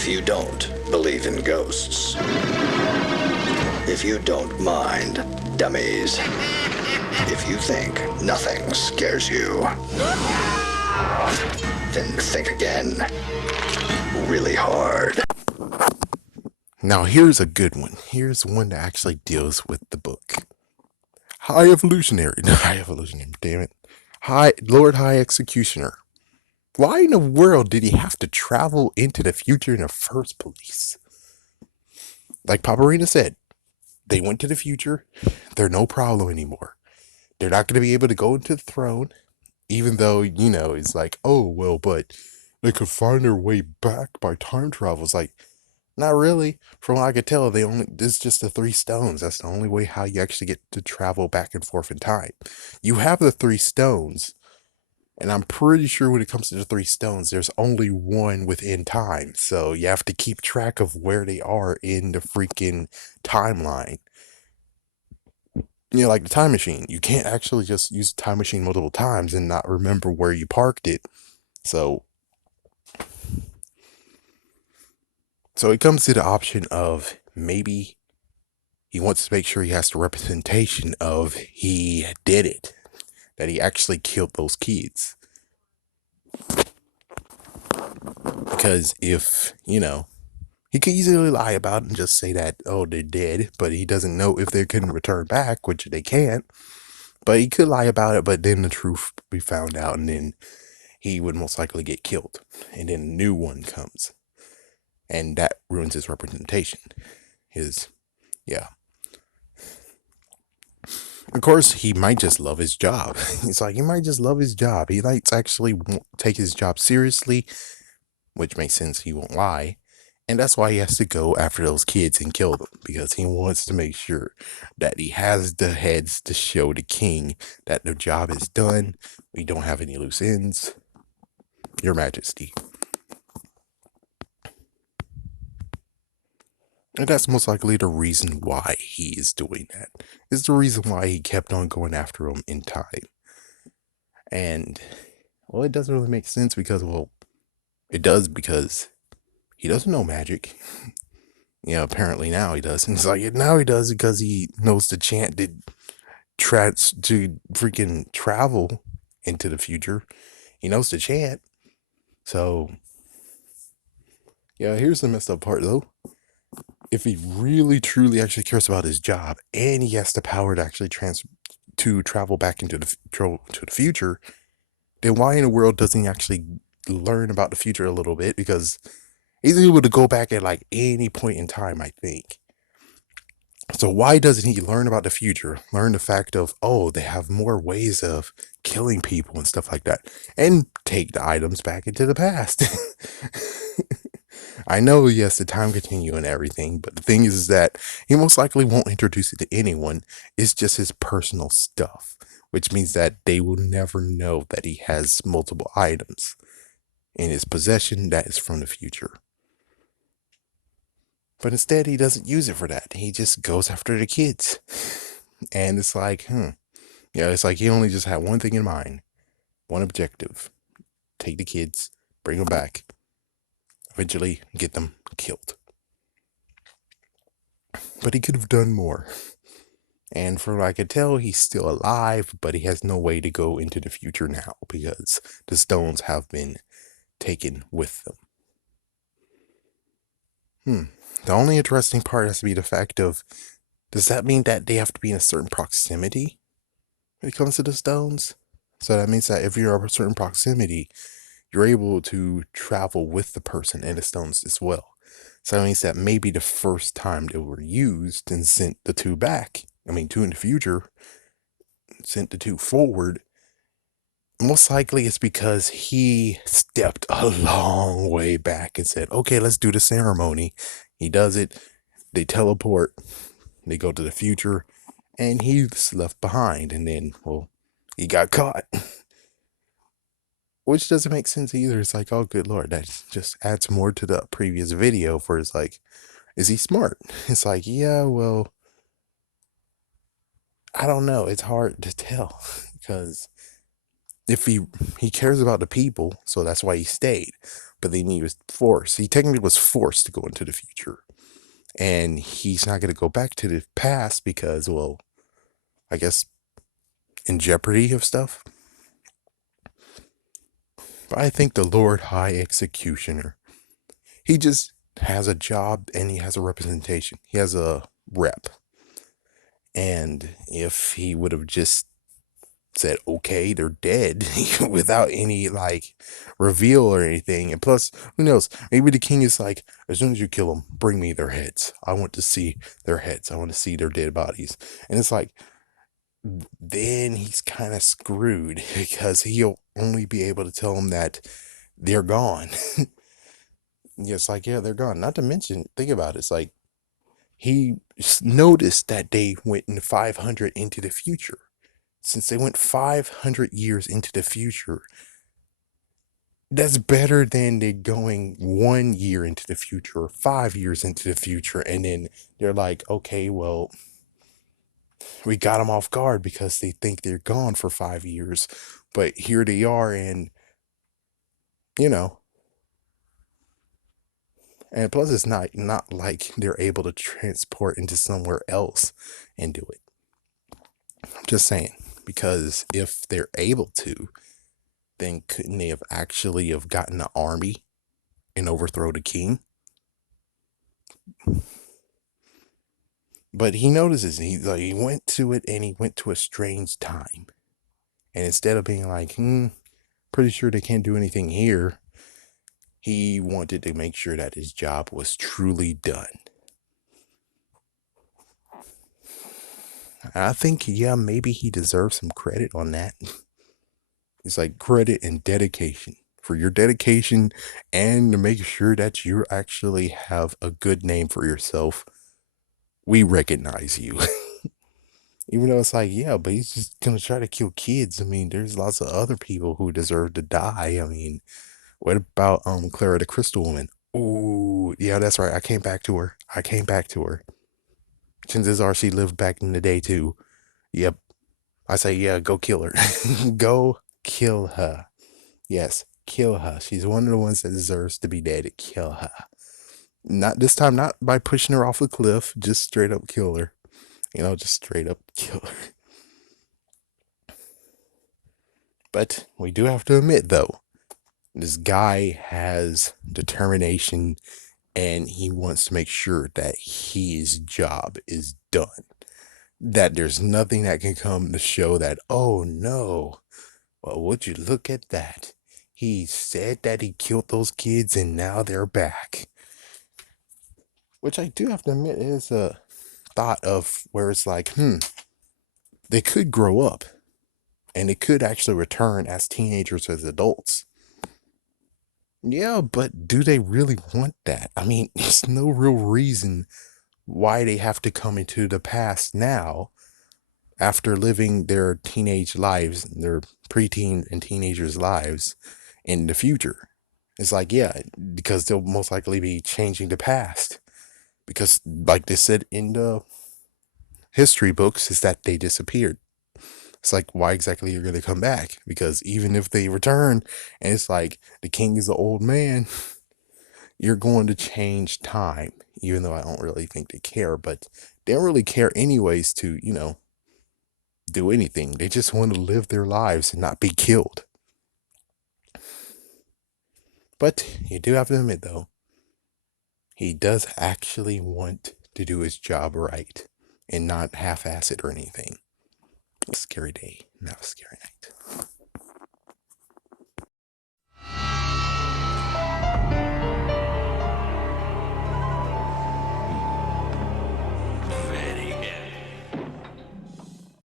If you don't believe in ghosts. If you don't mind dummies. If you think nothing scares you, then think again. Really hard. Now here's a good one. Here's one that actually deals with the book. High Evolutionary. No, High Evolutionary, damn it. Lord High Executioner. Why in the world did he have to travel into the future in the first place? Like Paparina said, they went to the future. They're no problem anymore. They're not going to be able to go into the throne, even though, it's like, oh, well, but they could find their way back by time travel. It's like, not really. From what I could tell, it's just the three stones. That's the only way how you actually get to travel back and forth in time. You have the three stones, and I'm pretty sure when it comes to the three stones, there's only one within time. So you have to keep track of where they are in the freaking timeline. Like the time machine. You can't actually just use the time machine multiple times and not remember where you parked it. So it comes to the option of maybe he wants to make sure he has the representation of he did it, that he actually killed those kids. Because if, he could easily lie about it and just say that, oh, they're dead, but he doesn't know if they can return back, which they can't. But he could lie about it, but then the truth be found out, and then he would most likely get killed. And then a new one comes. And that ruins his representation. Yeah. Of course, he might just love his job. It's like, he might just love his job. He likes actually take his job seriously, which makes sense. He won't lie. And that's why he has to go after those kids and kill them, because he wants to make sure that he has the heads to show the king that the job is done. We don't have any loose ends. Your Majesty. And that's most likely the reason why he is doing that. Is the reason why he kept on going after him in time. And, well, it doesn't really make sense because, well, it does because he doesn't know magic. Apparently now he does. And it's like, now he does because he knows the chant to freaking travel into the future. He knows the chant. So, yeah, here's the messed up part though. If he really truly actually cares about his job and he has the power to actually travel back into the future, then why in the world doesn't he actually learn about the future a little bit? Because he's able to go back at like any point in time, I think. So why doesn't he learn about the future? Learn the fact of, oh, they have more ways of killing people and stuff like that, and take the items back into the past. I know, yes, the time continuum and everything, but the thing is that he most likely won't introduce it to anyone. It's just his personal stuff, which means that they will never know that he has multiple items in his possession that is from the future. But instead, he doesn't use it for that. He just goes after the kids. And it's like, it's like he only just had one thing in mind, one objective: take the kids, bring them back, eventually get them killed. But he could have done more. And from what I could tell, he's still alive, but he has no way to go into the future now because the stones have been taken with them. The only interesting part has to be the fact of, does that mean that they have to be in a certain proximity when it comes to the stones? So that means that if you're a certain proximity, you're able to travel with the person and the stones as well. So that means that maybe the first time they were used and sent the two back, two in the future, sent the two forward, most likely it's because he stepped a long way back and said, okay, let's do the ceremony. He does it. They teleport. They go to the future. And he's left behind. And then, well, he got caught. Which doesn't make sense either. It's like, oh, good Lord. That just adds more to the previous video where it's like, is he smart? It's like, yeah, well, I don't know. It's hard to tell. Because if he cares about the people, so that's why he stayed. but then he was forced. He technically was forced to go into the future. And he's not going to go back to the past because, well, I guess in jeopardy of stuff. But I think the Lord High Executioner, he just has a job and he has a representation. He has a rep. And if he would have just said, okay, they're dead without any like reveal or anything. And plus, who knows? Maybe the king is like, as soon as you kill them, bring me their heads. I want to see their heads. I want to see their dead bodies. And it's like, then he's kind of screwed because he'll only be able to tell them that they're gone. It's like, yeah, they're gone. Not to mention, think about it. It's like he noticed that they went in 500 into the future. Since they went 500 years into the future, that's better than they going 1 year into the future or 5 years into the future. And then they're like, okay, well, we got them off guard because they think they're gone for 5 years. But here they are, and, you know, and plus it's not like they're able to transport into somewhere else and do it. I'm just saying, because if they're able to, then couldn't they have actually have gotten the army and overthrow the king? But he notices he went to it and he went to a strange time. And instead of being like, pretty sure they can't do anything here, he wanted to make sure that his job was truly done. I think, yeah, maybe he deserves some credit on that. It's like credit and dedication. For your dedication and to make sure that you actually have a good name for yourself, we recognize you. Even though it's like, yeah, but he's just gonna try to kill kids. I mean, there's lots of other people who deserve to die. I mean, what about Clara the Crystal Woman? Ooh, yeah, that's right. I came back to her. Chances are she lived back in the day too. Yep. I say, yeah, go kill her. Go kill her. Yes, kill her. She's one of the ones that deserves to be dead. Kill her. Not this time, not by pushing her off a cliff, just straight up kill her. Just straight up kill her. But we do have to admit, though, this guy has determination and he wants to make sure that his job is done. That there's nothing that can come to show that, oh no, well, would you look at that? He said that he killed those kids and now they're back. Which I do have to admit is a thought of where it's like, they could grow up and they could actually return as teenagers, as adults. Yeah, but do they really want that? I mean, there's no real reason why they have to come into the past now after living their teenage lives, their preteen and teenagers' lives in the future. It's like, yeah, because they'll most likely be changing the past. Because, like they said in the history books, is that they disappeared. It's like, why exactly you're going to come back? Because even if they return and it's like the king is an old man, you're going to change time. Even though I don't really think they care, but they don't really care anyways to, do anything. They just want to live their lives and not be killed. But you do have to admit, though, he does actually want to do his job right and not half-ass it or anything. Scary day, not a scary night.